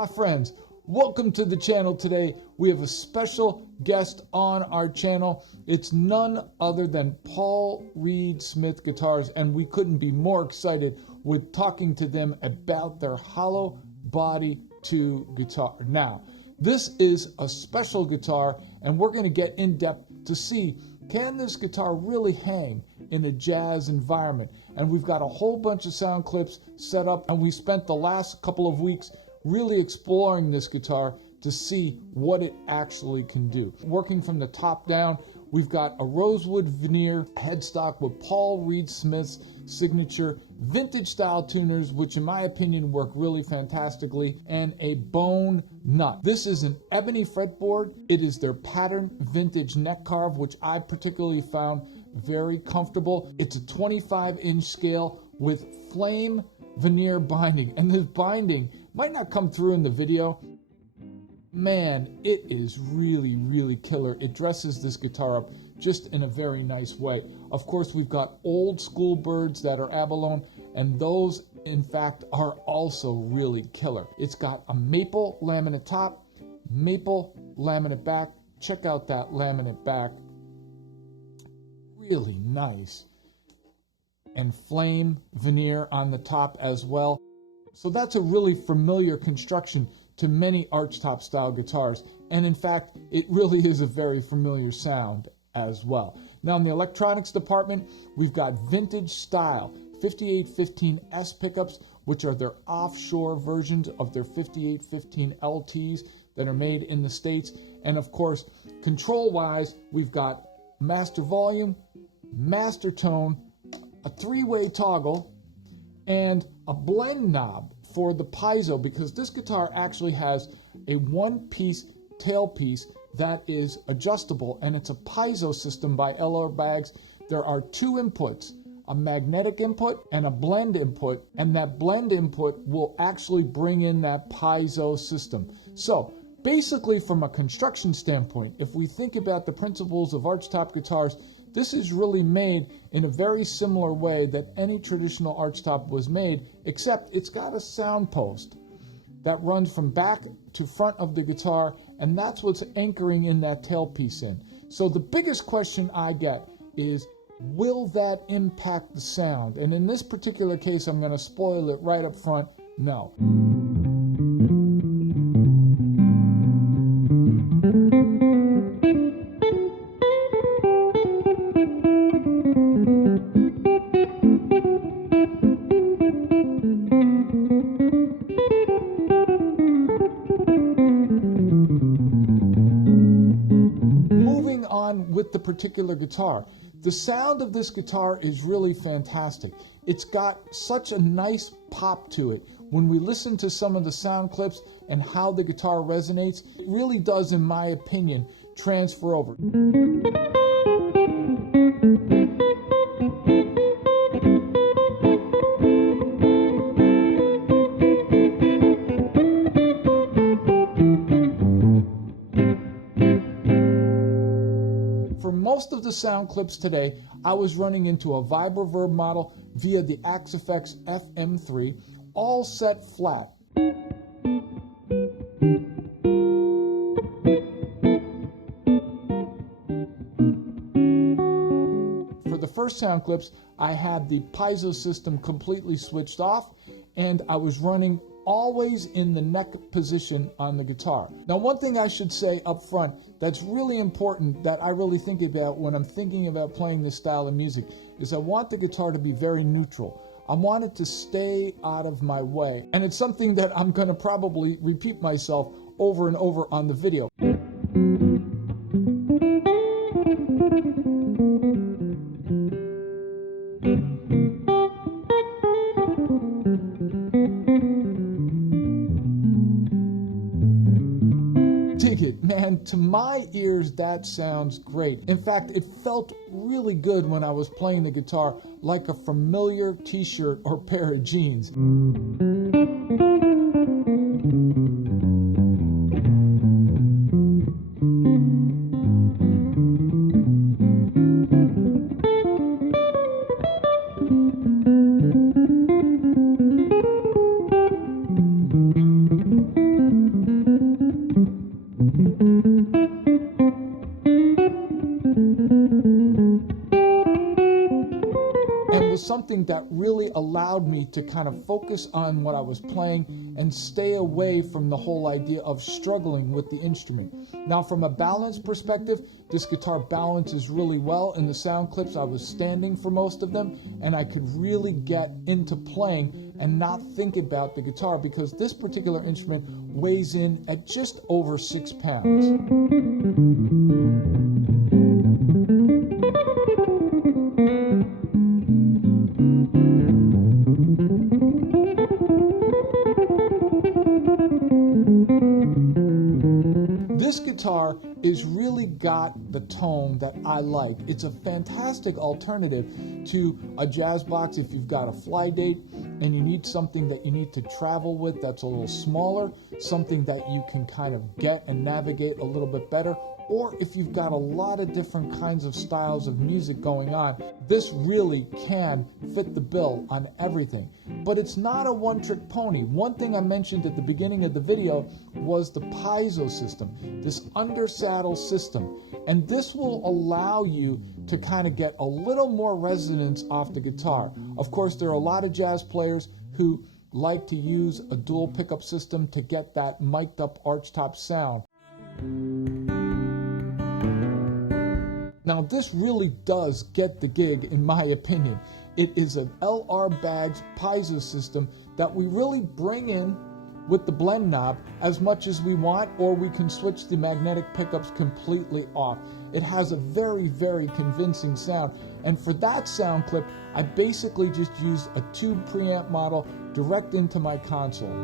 My friends, welcome to the channel today. We have a special guest on our channel. It's none other than Paul Reed Smith Guitars, and we couldn't be more excited with talking to them about their Hollowbody II guitar. Now, this is a special guitar, and we're going to get in depth to see, can this guitar really hang in a jazz environment? And we've got a whole bunch of sound clips set up, and we spent the last couple of weeks really exploring this guitar to see what it actually can do. Working from the top down, we've got a rosewood veneer headstock with Paul Reed Smith's signature vintage style tuners, which in my opinion work really fantastically, and a bone nut. This is an ebony fretboard. It is their pattern vintage neck carve, which I particularly found very comfortable. It's a 25-inch scale with flame veneer binding, and this binding might not come through in the video. Man, it is really killer. It dresses this guitar up just in a very nice way. Of course, we've got old school birds that are abalone, and those in fact are also really killer. It's got a maple laminate top, maple laminate back. Check out that laminate back, really nice, and flame veneer on the top as well. So that's a really familiar construction to many archtop style guitars, and in fact it really is a very familiar sound as well. Now in the electronics department, we've got vintage style 5815S pickups, which are their offshore versions of their 5815 LTs that are made in the States. And of course, control wise, we've got master volume, master tone, a three-way toggle, and a blend knob for the piezo, because this guitar actually has a one-piece tailpiece that is adjustable, and it's a piezo system by LR Baggs. There are two inputs, a magnetic input and a blend input, and that blend input will actually bring in that piezo system. So basically, from a construction standpoint, if we think about the principles of archtop guitars, this is really made in a very similar way that any traditional archtop was made, except it's got a sound post that runs from back to front of the guitar, and that's what's anchoring in that tailpiece in. So the biggest question I get is, will that impact the sound? And in this particular case, I'm going to spoil it right up front, no. With the particular guitar, the sound of this guitar is really fantastic. It's got such a nice pop to it. When we listen to some of the sound clips and how the guitar resonates, it really does, in my opinion, transfer over. Most of the sound clips today, I was running into a Vibroverb model via the Axe-Fx FM3, all set flat. For the first sound clips, I had the piezo system completely switched off, and I was running always in the neck position on the guitar. Now, one thing I should say up front that's really important that I really think about when I'm thinking about playing this style of music is I want the guitar to be very neutral. I want it to stay out of my way. And it's something that I'm going to probably repeat myself over and over on the video. Dig it, man. To my ears, that sounds great. In fact, it felt really good when I was playing the guitar, like a familiar t-shirt or pair of jeans. was something that really allowed me to kind of focus on what I was playing and stay away from the whole idea of struggling with the instrument. Now, from a balance perspective, this guitar balances really well. In the sound clips, I was standing for most of them, and I could really get into playing and not think about the guitar, because this particular instrument weighs in at just over 6 pounds. This guitar is really got the tone that I like. It's a fantastic alternative to a jazz box if you've got a fly date and you need something that you need to travel with that's a little smaller, something that you can kind of get and navigate a little bit better, or if you've got a lot of different kinds of styles of music going on, this really can fit the bill on everything. But it's not a one-trick pony. One thing I mentioned at the beginning of the video was the Piezo system, this under-saddle system. And this will allow you to kind of get a little more resonance off the guitar. Of course, there are a lot of jazz players who like to use a dual pickup system to get that mic'd up archtop sound. Now, this really does get the gig, in my opinion. It is an LR Baggs Piezo system that we really bring in with the blend knob as much as we want, or we can switch the magnetic pickups completely off. It has a very, very convincing sound. And for that sound clip, I basically just used a tube preamp model direct into my console.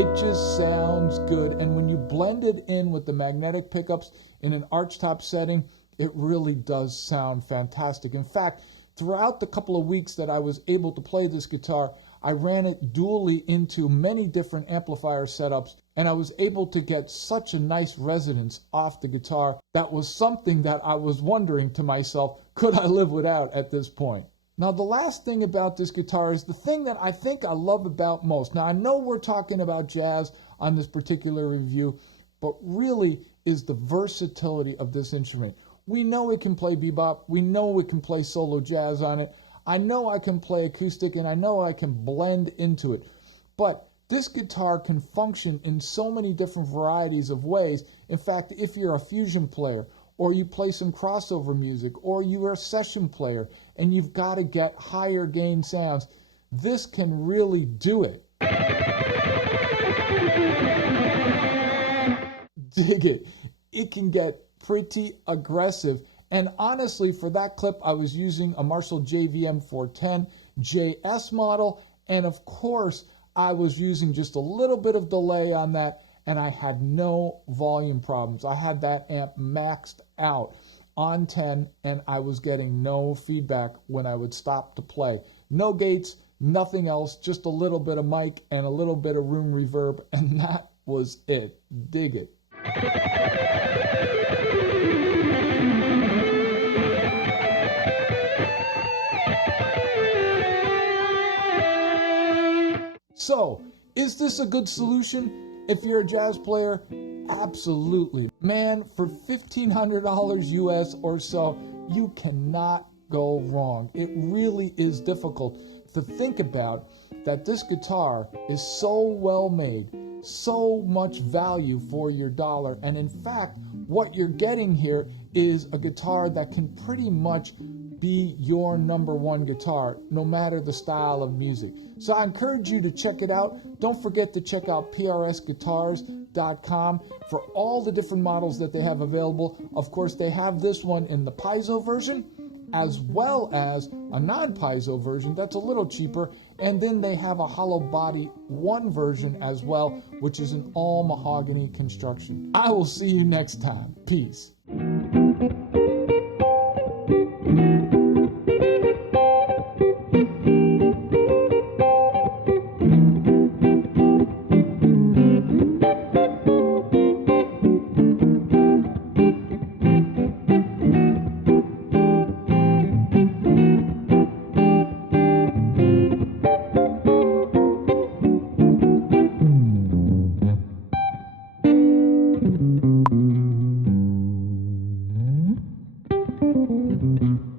It just sounds good, and when you blend it in with the magnetic pickups in an archtop setting, it really does sound fantastic. In fact, throughout the couple of weeks that I was able to play this guitar, I ran it dually into many different amplifier setups, and I was able to get such a nice resonance off the guitar. That was something that I was wondering to myself, could I live without at this point? Now, the last thing about this guitar is the thing that I think I love about most. Now, I know we're talking about jazz on this particular review, but really is the versatility of this instrument. We know it can play bebop. We know it can play solo jazz on it. I know I can play acoustic, and I know I can blend into it. But this guitar can function in so many different varieties of ways. In fact, if you're a fusion player, or you play some crossover music, or you are a session player, and you've got to get higher gain sounds, this can really do it. Dig it. It can get pretty aggressive. And honestly, for that clip, I was using a Marshall JVM 410 JS model, and of course, I was using just a little bit of delay on that, and I had no volume problems. I had that amp maxed out on 10, and I was getting no feedback when I would stop to play. No gates, nothing else, just a little bit of mic and a little bit of room reverb, and that was it. Dig it. So, is this a good solution if you're a jazz player? Absolutely. Man, for $1,500 US or so, you cannot go wrong. It really is difficult to think about that this guitar is so well made, so much value for your dollar, and in fact, what you're getting here is a guitar that can pretty much be your #1 guitar, no matter the style of music. So I encourage you to check it out. Don't forget to check out PRSGuitars.com for all the different models that they have available. Of course, they have this one in the Piezo version, as well as a non-Piezo version that's a little cheaper, and then they have a Hollowbody I version as well, which is an all mahogany construction. I will see you next time. Peace. you.